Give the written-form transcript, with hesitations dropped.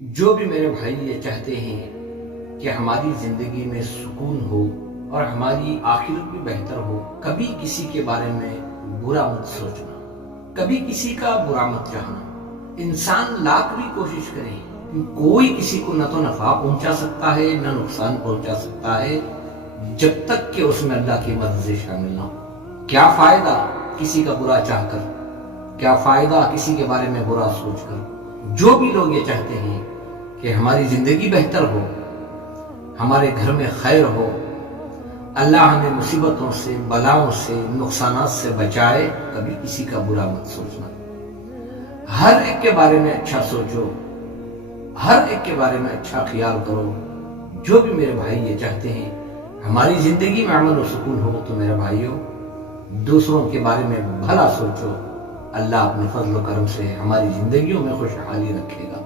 जो भी मेरे भाई ये चाहते हैं कि हमारी जिंदगी में सुकून हो और हमारी आखिरत भी बेहतर हो, कभी किसी के बारे में बुरा मत सोचना, कभी किसी का बुरा मत चाहना। इंसान लाख भी कोशिश करे, कोई किसी को न तो नफा पहुंचा सकता है न नुकसान पहुंचा सकता है, जब तक कि उसमें अल्लाह की मदद से शामिल ना हो। क्या फायदा किसी का बुरा चाहकर, क्या फायदा किसी के बारे में बुरा सोचकर। जो भी लोग ये चाहते हैं कि हमारी जिंदगी बेहतर हो, हमारे घर में खैर हो, अल्लाह हमें मुसीबतों से, बलाओं से, नुकसानात से बचाए, कभी किसी का बुरा मत सोचना। हर एक के बारे में अच्छा सोचो, हर एक के बारे में अच्छा ख्याल करो। जो भी मेरे भाई ये चाहते हैं हमारी जिंदगी में अमन और सुकून हो, तो मेरे भाइयों दूसरों के बारे में भला सोचो। अल्लाह अपने फजल करम से हमारी जिंदगियों में खुशहाली रखेगा।